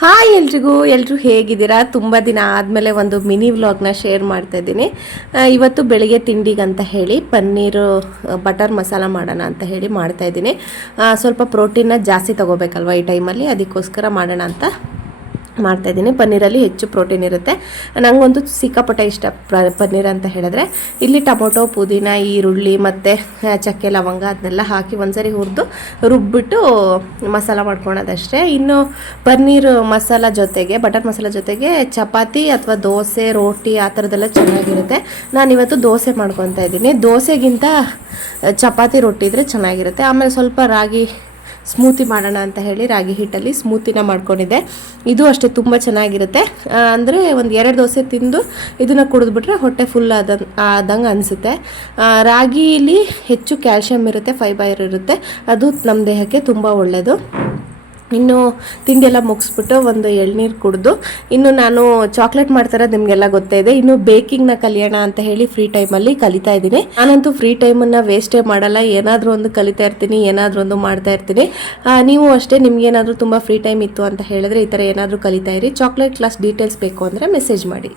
Hi ಎಲ್ಲರೂ ಹೇಗಿದ್ದೀರಾ? ತುಂಬ ದಿನ ಆದಮೇಲೆ ಒಂದು ಮಿನಿ ವ್ಲಾಗ್ನ ಶೇರ್ ಮಾಡ್ತಾ ಇದ್ದೀನಿ. ಇವತ್ತು ಬೆಳಿಗ್ಗೆ ತಿಂಡಿಗಂತ ಹೇಳಿ ಪನ್ನೀರು ಬಟರ್ ಮಸಾಲ ಮಾಡೋಣ ಅಂತ ಹೇಳಿ ಮಾಡ್ತಾ ಇದ್ದೀನಿ. ಸ್ವಲ್ಪ ಪ್ರೋಟೀನ್ನ ಜಾಸ್ತಿ ತೊಗೋಬೇಕಲ್ವ ಈ ಟೈಮಲ್ಲಿ, ಅದಕ್ಕೋಸ್ಕರ ಮಾಡೋಣ ಅಂತ ಮಾಡ್ತಾಯಿದ್ದೀನಿ. ಪನ್ನೀರಲ್ಲಿ ಹೆಚ್ಚು ಪ್ರೋಟೀನ್ ಇರುತ್ತೆ. ನನಗಂತೂ ಸಿಕ್ಕಾಪಟ್ಟೆ ಇಷ್ಟ ಪನ್ನೀರ್ ಅಂತ ಹೇಳಿದ್ರೆ. ಇಲ್ಲಿ ಟೊಮೊಟೊ, ಪುದೀನ, ಈರುಳ್ಳಿ ಮತ್ತು ಚಕ್ಕೆ ಲವಂಗ ಅದನ್ನೆಲ್ಲ ಹಾಕಿ ಒಂದ್ಸರಿ ಹುರಿದು ರುಬ್ಬಿಟ್ಟು ಮಸಾಲ ಮಾಡ್ಕೊಳೋದಷ್ಟೇ. ಇನ್ನು ಪನ್ನೀರ್ ಮಸಾಲ ಜೊತೆಗೆ, ಬಟರ್ ಮಸಾಲ ಜೊತೆಗೆ ಚಪಾತಿ ಅಥವಾ ದೋಸೆ, ರೋಟಿ ಆ ಥರದ್ದೆಲ್ಲ ಚೆನ್ನಾಗಿರುತ್ತೆ. ನಾನಿವತ್ತು ದೋಸೆ ಮಾಡ್ಕೊತಾ ಇದ್ದೀನಿ. ದೋಸೆಗಿಂತ ಚಪಾತಿ ರೊಟ್ಟಿ ಇದ್ದರೆ ಚೆನ್ನಾಗಿರುತ್ತೆ. ಆಮೇಲೆ ಸ್ವಲ್ಪ ರಾಗಿ ಸ್ಮೂತಿ ಮಾಡೋಣ ಅಂತ ಹೇಳಿ ರಾಗಿ ಹಿಟ್ಟಲ್ಲಿ ಸ್ಮೂತಿನ ಮಾಡ್ಕೊಂಡಿದ್ದೆ. ಇದು ಅಷ್ಟೇ ತುಂಬ ಚೆನ್ನಾಗಿರುತ್ತೆ. ಅಂದರೆ ಒಂದು 2 ದೋಸೆ ತಿಂದು ಇದನ್ನು ಕುಡಿದ್ಬಿಟ್ರೆ ಹೊಟ್ಟೆ ಫುಲ್ ಆದಂಗೆ ಅನಿಸುತ್ತೆ. ರಾಗಿಲಿ ಹೆಚ್ಚು ಕ್ಯಾಲ್ಶಿಯಂ ಇರುತ್ತೆ, ಫೈಬರ್ ಇರುತ್ತೆ. ಅದು ನಮ್ಮ ದೇಹಕ್ಕೆ ತುಂಬ ಒಳ್ಳೆಯದು. ಇನ್ನು ತಿಂಡಿ ಎಲ್ಲ ಮುಗಿಸ್ಬಿಟ್ಟು ಒಂದು ಎಳ್ನೀರು ಕುಡಿದು, ಇನ್ನು ನಾನು ಚಾಕ್ಲೇಟ್ ಮಾಡ್ತಾರೋದು ನಿಮಗೆಲ್ಲ ಗೊತ್ತೇ ಇದೆ. ಇನ್ನು ಬೇಕಿಂಗ್ನ ಕಲಿಯೋಣ ಅಂತ ಹೇಳಿ ಫ್ರೀ ಟೈಮಲ್ಲಿ ಕಲಿತಾ ಇದ್ದೀನಿ. ನಾನಂತೂ ಫ್ರೀ ಟೈಮನ್ನು ವೇಸ್ಟೇ ಮಾಡಲ್ಲ, ಏನಾದರೂ ಒಂದು ಕಲಿತಾ ಇರ್ತೀನಿ, ಏನಾದರೂ ಒಂದು ಮಾಡ್ತಾ ಇರ್ತೀನಿ. ನೀವು ಅಷ್ಟೇ, ನಿಮ್ಗೇನಾದರೂ ತುಂಬ ಫ್ರೀ ಟೈಮ್ ಇತ್ತು ಅಂತ ಹೇಳಿದ್ರೆ ಈ ಥರ ಏನಾದರೂ ಕಲಿತಾ ಇರಿ. ಚಾಕ್ಲೇಟ್ ಕ್ಲಾಸ್ ಡೀಟೇಲ್ಸ್ ಬೇಕು ಅಂದರೆ ಮೆಸೇಜ್ ಮಾಡಿ.